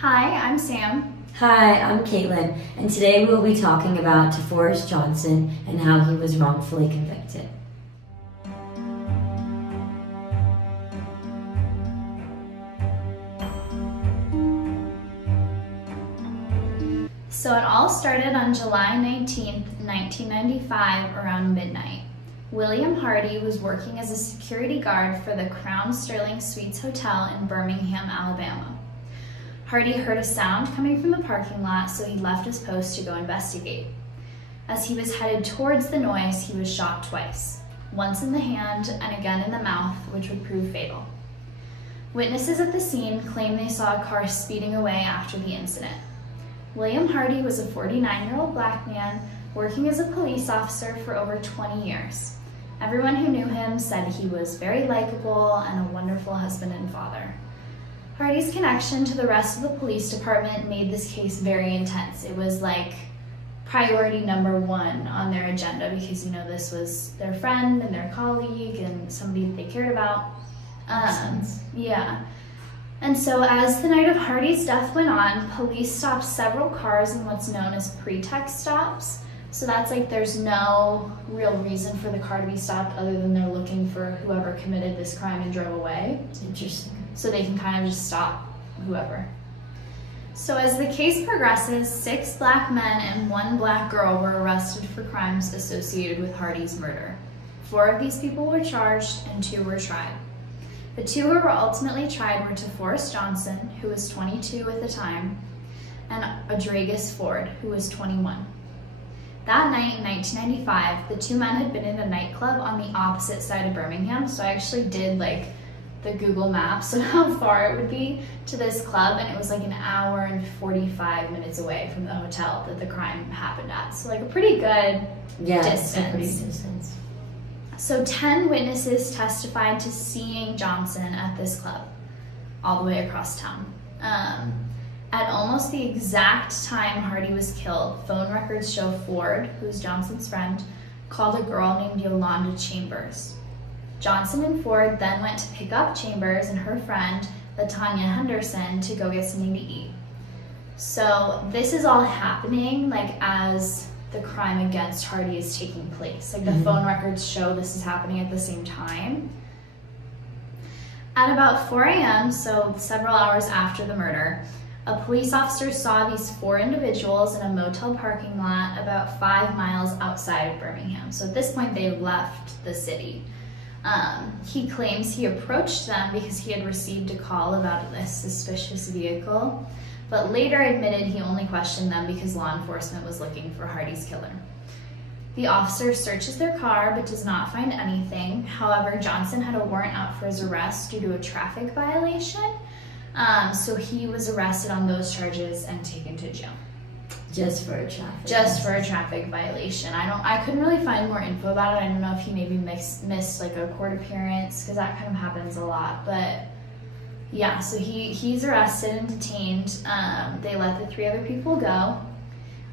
Hi, I'm Sam. Hi, I'm Caitlin, and today we'll be talking about Toforest Johnson and how he was wrongfully convicted. So it all started on July 19th, 1995, around midnight. William Hardy was working as a security guard for the Crown Sterling Suites Hotel in Birmingham, Alabama. Hardy heard a sound coming from the parking lot, so he left his post to go investigate. As he was headed towards the noise, he was shot twice, once in the hand and again in the mouth, which would prove fatal. Witnesses at the scene claim they saw a car speeding away after the incident. William Hardy was a 49-year-old black man working as a police officer for over 20 years. Everyone who knew him said he was very likable and a wonderful husband and father. Hardy's connection to the rest of the police department made this case very intense. It was like priority number one on their agenda because, you know, this was their friend and their colleague and somebody that they cared about. Yeah. And so as the night of Hardy's death went on, police stopped several cars in what's known as pretext stops. So that's like there's no real reason for the car to be stopped other than they're looking for whoever committed this crime and drove away. Interesting. So they can kind of just stop whoever. So as the case progresses, 6 black men and 1 black girl were arrested for crimes associated with Hardy's murder. 4 of these people were charged and 2 were tried. The 2 who were ultimately tried were Toforest Johnson, who was 22 at the time, and Adragus Ford, who was 21. That night in 1995, the 2 men had been in a nightclub on the opposite side of Birmingham, so I actually did like the Google Maps of how far it would be to this club, and it was like an hour and 45 minutes away from the hotel that the crime happened at. So like a pretty good distance. A pretty distance. So 10 witnesses testified to seeing Johnson at this club, all the way across town. At almost the exact time Hardy was killed, phone records show Ford, who's Johnson's friend, called a girl named Yolanda Chambers. Johnson and Ford then went to pick up Chambers and her friend, Latonya Henderson, to go get something to eat. So this is all happening like as the crime against Hardy is taking place. Like the phone records show this is happening at the same time. At about 4 a.m., so several hours after the murder, a police officer saw these 4 individuals in a motel parking lot about 5 miles outside of Birmingham. So at this point, they left the city. He claims he approached them because he had received a call about this suspicious vehicle, but later admitted he only questioned them because law enforcement was looking for Hardy's killer. The officer searches their car but does not find anything. However, Johnson had a warrant out for his arrest due to a traffic violation, so he was arrested on those charges and taken to jail. Just for a traffic. Just for a traffic violation. I couldn't really find more info about it. I don't know if he maybe missed like a court appearance, because that kind of happens a lot. But yeah, so he's arrested and detained. They let the 3 other people go.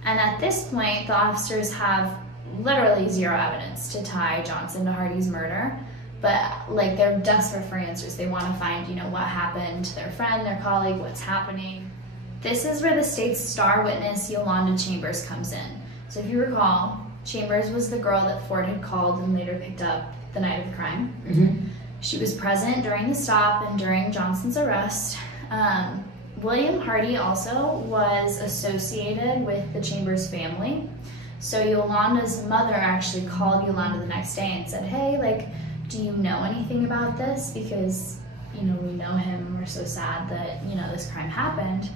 And at this point, the officers have literally 0 evidence to tie Johnson to Hardy's murder. But like they're desperate for answers. They want to find, you know, what happened to their friend, their colleague, what's happening. This is where the state's star witness, Yolanda Chambers, comes in. So if you recall, Chambers was the girl that Ford had called and later picked up the night of the crime. She was present during the stop and during Johnson's arrest. William Hardy also was associated with the Chambers family. So Yolanda's mother actually called Yolanda the next day and said, hey, like, do you know anything about this? Because, you know, we know him and we're so sad that, you know, this crime happened.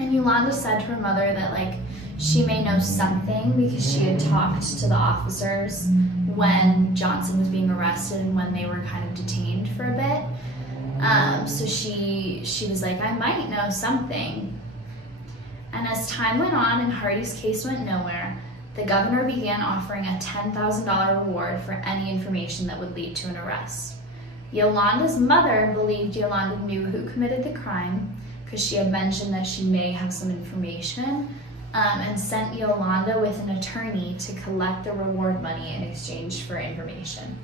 And Yolanda said to her mother that like she may know something because she had talked to the officers when Johnson was being arrested and when they were kind of detained for a bit. So she was like, I might know something. And as time went on and Hardy's case went nowhere, the governor began offering a $10,000 reward for any information that would lead to an arrest. Yolanda's mother believed Yolanda knew who committed the crime, because she had mentioned that she may have some information, and sent Yolanda with an attorney to collect the reward money in exchange for information.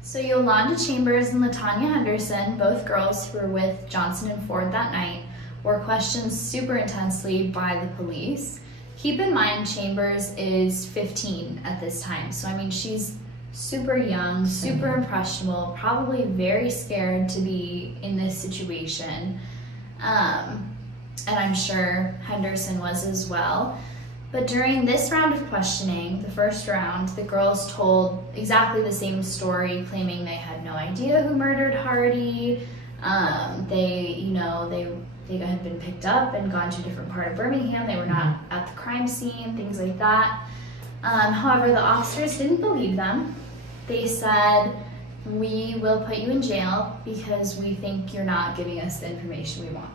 So Yolanda Chambers and Latonya Henderson, both girls who were with Johnson and Ford that night, were questioned super intensely by the police. Keep in mind, Chambers is 15 at this time. So, I mean, she's super young, super impressionable, probably very scared to be in this situation. And I'm sure Henderson was as well. But during this round of questioning, the first round, the girls told exactly the same story, claiming they had no idea who murdered Hardy. They had been picked up and gone to a different part of Birmingham. They were not at the crime scene, things like that. However, the officers didn't believe them. They said, "We will put you in jail because we think you're not giving us the information we want."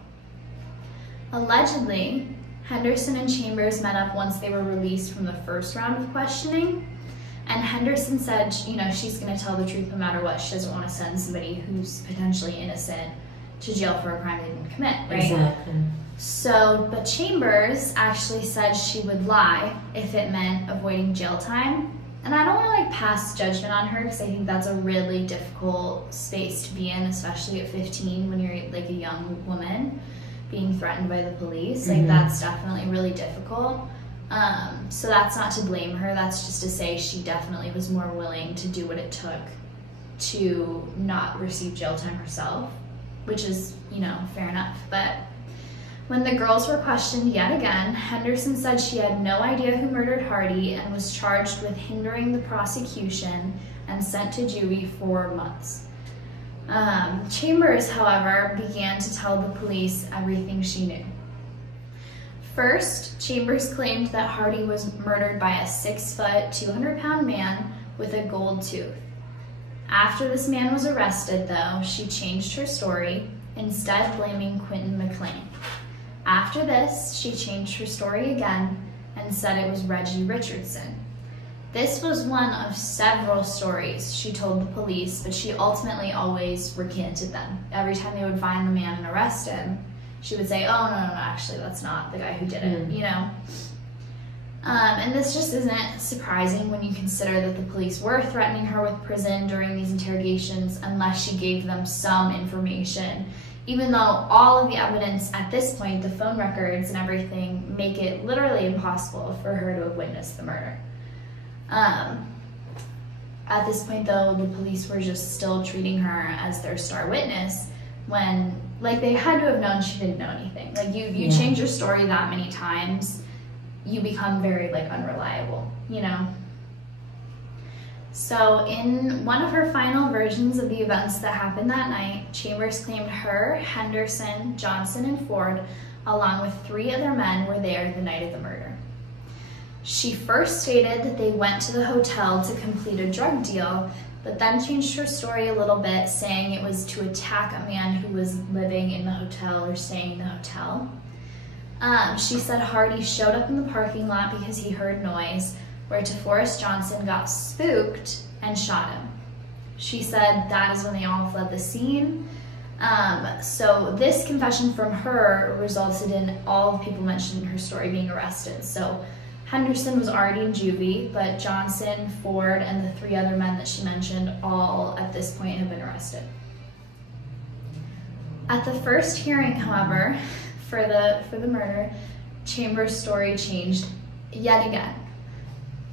Allegedly, Henderson and Chambers met up once they were released from the first round of questioning. And Henderson said, she's going to tell the truth no matter what. She doesn't want to send somebody who's potentially innocent to jail for a crime they didn't commit, right? Exactly. So, but Chambers actually said she would lie if it meant avoiding jail time. And I don't want to pass judgment on her because I think that's a really difficult space to be in, especially at 15 when you're like a young woman being threatened by the police. Like that's definitely really difficult. So that's not to blame her. That's just to say she definitely was more willing to do what it took to not receive jail time herself, which is, fair enough. But when the girls were questioned yet again, Henderson said she had no idea who murdered Hardy and was charged with hindering the prosecution and sent to juvie for months. Chambers, however, began to tell the police everything she knew. First, Chambers claimed that Hardy was murdered by a 6-foot, 200-pound man with a gold tooth. After this man was arrested, though, she changed her story, instead blaming Quentin McLean. After this, she changed her story again and said it was Reggie Richardson. This was one of several stories she told the police, but she ultimately always recanted them. Every time they would find the man and arrest him, she would say, "Oh, no, actually, that's not the guy who did it," And this just isn't surprising when you consider that the police were threatening her with prison during these interrogations unless she gave them some information, even though all of the evidence at this point, the phone records and everything, make it literally impossible for her to have witnessed the murder. At this point, though, the police were just still treating her as their star witness when, they had to have known she didn't know anything. You change your story that many times, you become very, unreliable, So in one of her final versions of the events that happened that night, Chambers claimed her, Henderson, Johnson, and Ford, along with 3 other men, were there the night of the murder. She first stated that they went to the hotel to complete a drug deal, but then changed her story a little bit, saying it was to attack a man who was living in the hotel or staying in the hotel. She said Hardy showed up in the parking lot because he heard noise, where Toforest Johnson got spooked and shot him. She said that is when they all fled the scene. So this confession from her resulted in all the people mentioned in her story being arrested. So Henderson was already in juvie, but Johnson, Ford, and the 3 other men that she mentioned all at this point have been arrested. At the first hearing, however, for the murder, Chambers' story changed yet again.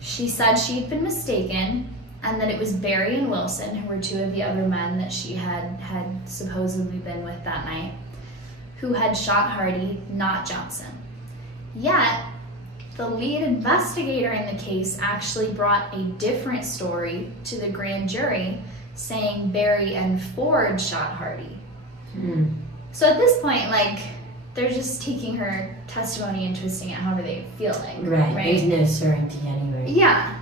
She said she'd been mistaken and that it was Barry and Wilson, who were 2 of the other men that she had supposedly been with that night, who had shot Hardy, not Johnson. Yet, the lead investigator in the case actually brought a different story to the grand jury, saying Barry and Ford shot Hardy. So at this point, they're just taking her testimony and twisting it however they feel like. Right. There's no certainty anyway. Yeah.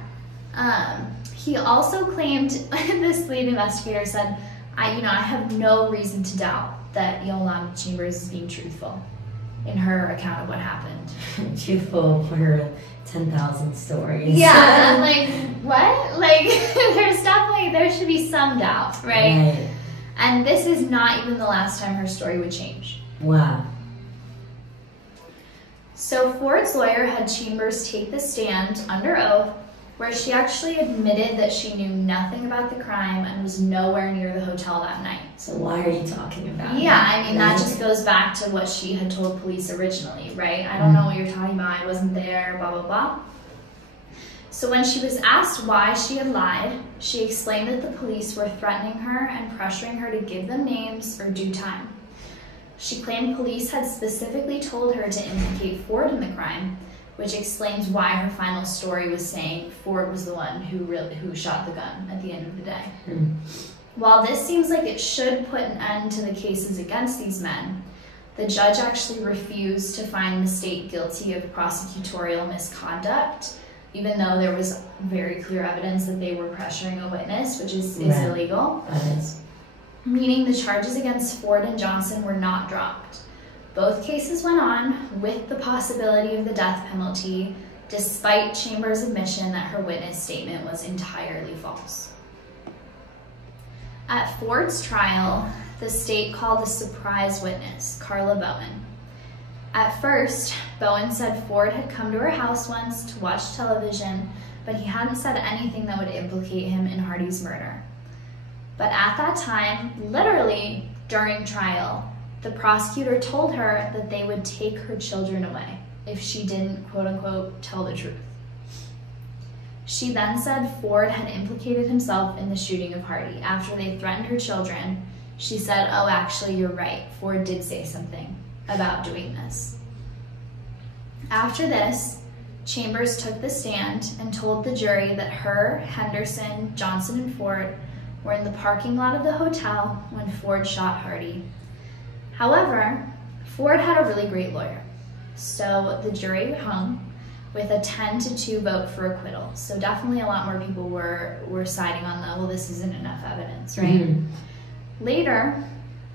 He also claimed, this lead investigator said, I have no reason to doubt that Yolanda Chambers is being truthful in her account of what happened. Truthful for her 10,000 stories. Yeah, what? There should be some doubt, right? And this is not even the last time her story would change. Wow. So Ford's lawyer had Chambers take the stand under oath where she actually admitted that she knew nothing about the crime and was nowhere near the hotel that night. So why are you talking about it? Yeah, I mean, that just goes back to what she had told police originally, right? I don't know what you're talking about, I wasn't there, blah, blah, blah. So when she was asked why she had lied, she explained that the police were threatening her and pressuring her to give them names or do time. She claimed police had specifically told her to implicate Ford in the crime, which explains why her final story was saying Ford was the one who shot the gun at the end of the day. While this seems like it should put an end to the cases against these men, the judge actually refused to find the state guilty of prosecutorial misconduct, even though there was very clear evidence that they were pressuring a witness, which is illegal. Meaning the charges against Ford and Johnson were not dropped. Both cases went on with the possibility of the death penalty, despite Chambers' admission that her witness statement was entirely false. At Ford's trial, the state called a surprise witness, Carla Bowen. At first, Bowen said Ford had come to her house once to watch television, but he hadn't said anything that would implicate him in Hardy's murder. But at that time, literally during trial, the prosecutor told her that they would take her children away if she didn't, quote unquote, tell the truth. She then said Ford had implicated himself in the shooting of Hardy. After they threatened her children, she said, oh, actually, you're right. Ford did say something about doing this. After this, Chambers took the stand and told the jury that her, Henderson, Johnson, and Ford were in the parking lot of the hotel when Ford shot Hardy. However, Ford had a really great lawyer, so the jury hung with a 10-2 vote for acquittal. So definitely a lot more people were siding on the, well, this isn't enough evidence, right? Later,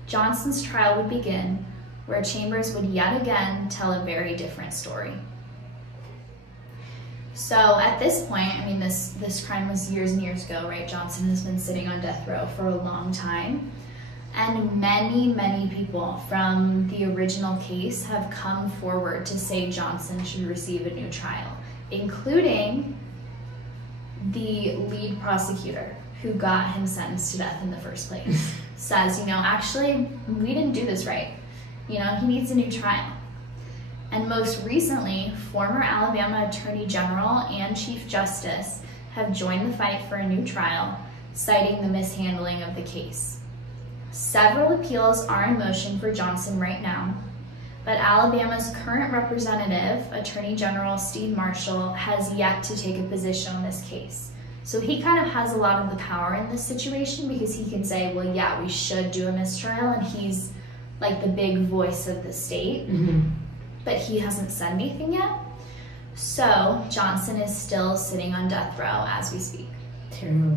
Johnson's trial would begin, where Chambers would yet again tell a very different story. So at this point, I mean, this crime was years and years ago, right? Johnson has been sitting on death row for a long time. And many, many people from the original case have come forward to say Johnson should receive a new trial, including the lead prosecutor who got him sentenced to death in the first place. Says, you know, actually, we didn't do this right. You know, he needs a new trial. And most recently, former Alabama Attorney General and Chief Justice have joined the fight for a new trial, citing the mishandling of the case. Several appeals are in motion for Johnson right now, but Alabama's current representative, Attorney General Steve Marshall, has yet to take a position on this case. So he kind of has a lot of the power in this situation because he can say, well, yeah, we should do a mistrial, and he's like the big voice of the state, but he hasn't said anything yet. So Johnson is still sitting on death row as we speak. Terrible.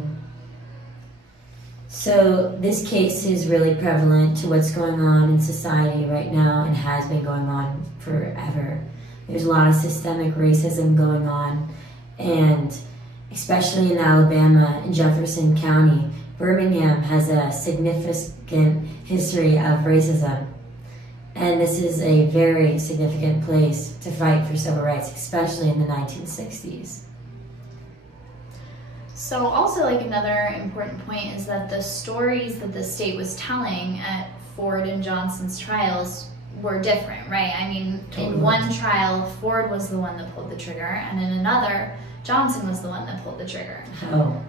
So this case is really prevalent to what's going on in society right now and has been going on forever. There's a lot of systemic racism going on, and especially in Alabama, in Jefferson County, Birmingham has a significant history of racism. And this is a very significant place to fight for civil rights, especially in the 1960s. So also, like, another important point is that the stories that the state was telling at Ford and Johnson's trials were different, right? I mean, in one trial, Ford was the one that pulled the trigger, and in another, Johnson was the one that pulled the trigger.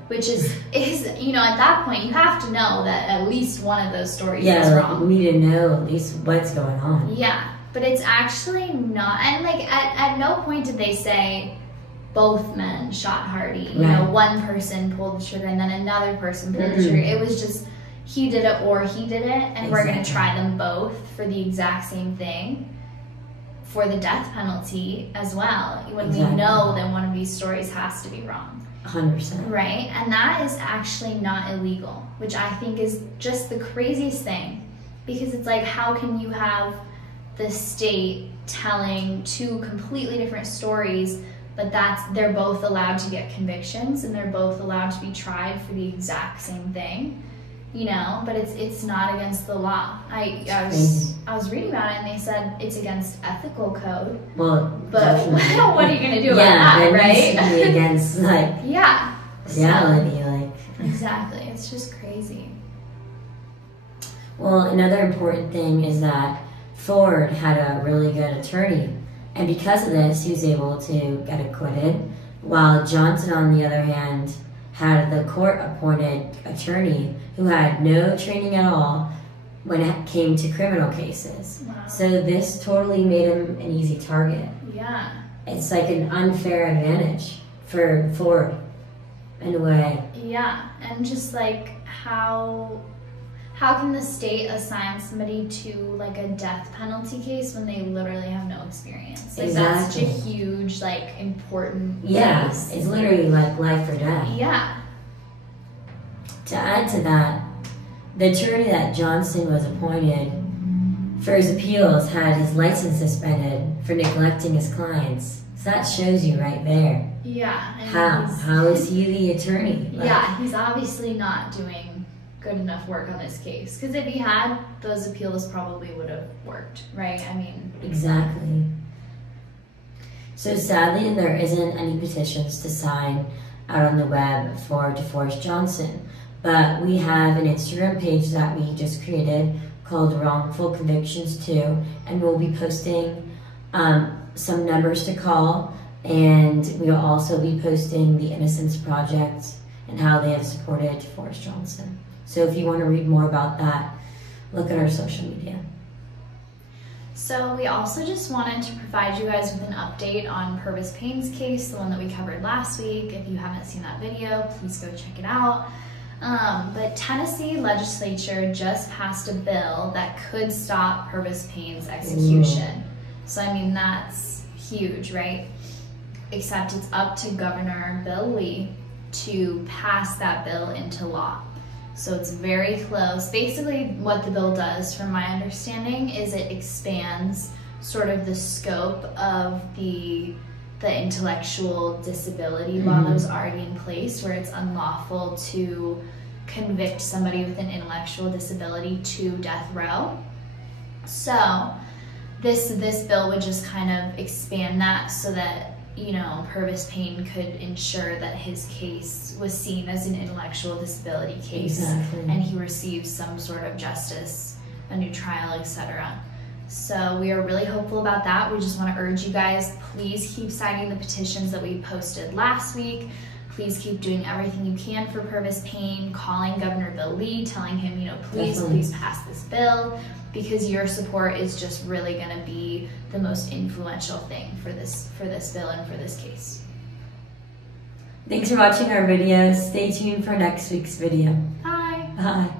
Which is, you know, at that point, you have to know that at least one of those stories is wrong. We need to know at least what's going on. Yeah, but it's actually not, and like, at no point did they say both men shot Hardy. You know, one person pulled the trigger and then another person pulled the trigger. It was just, he did it or he did it, and we're going to try them both for the exact same thing, for the death penalty as well, when we know that one of these stories has to be wrong. 100%. Right? And that is actually not illegal, which I think is just the craziest thing, because it's like, how can you have the state telling two completely different stories, but they're both allowed to get convictions and they're both allowed to be tried for the exact same thing? you know, but it's not against the law. I was reading about it and they said it's against ethical code. Well, but what are you gonna do about that, right? Yeah, it against like reality, like exactly. It's just crazy. Well, another important thing is that Ford had a really good attorney, and because of this, he was able to get acquitted, while Johnson, on the other hand, had the court-appointed attorney who had no training at all when it came to criminal cases. Wow. So this totally made him an easy target. Yeah. It's like an unfair advantage for Ford, in a way. Yeah, and just like how can the state assign somebody to like a death penalty case when they literally have no experience? Like that's such a huge, like, important case. It's literally like life or death. Yeah. To add to that, the attorney that Johnson was appointed for his appeals had his license suspended for neglecting his clients. So that shows you right there. Yeah. And how is he the attorney? Like, yeah, he's obviously not doing good enough work on this case, because if he had, those appeals probably would have worked, right? I mean, exactly. So sadly, there isn't any petitions to sign out on the web for Toforest Johnson, but we have an Instagram page that we just created called Wrongful Convictions 2, and we'll be posting some numbers to call, and we'll also be posting the Innocence Project and how they have supported Toforest Johnson. So if you want to read more about that, look at our social media. So we also just wanted to provide you guys with an update on Purvis Payne's case, the one that we covered last week. If you haven't seen that video, please go check it out. But Tennessee legislature just passed a bill that could stop Purvis Payne's execution. So I mean, that's huge, right? Except it's up to Governor Bill Lee to pass that bill into law. So it's very close. Basically, what the bill does, from my understanding, is it expands sort of the scope of the intellectual disability law that was already in place, where it's unlawful to convict somebody with an intellectual disability to death row. So this bill would just kind of expand that so that, you know, Purvis Payne could ensure that his case was seen as an intellectual disability case, and he receives some sort of justice, a new trial, etc. So we are really hopeful about that. We just want to urge you guys, please keep signing the petitions that we posted last week. Please keep doing everything you can for Purvis Payne, calling Governor Bill Lee, telling him, you know, please pass this bill, because your support is just really going to be the most influential thing for this bill and for this case. Thanks for watching our video. Stay tuned for next week's video. Bye. Bye.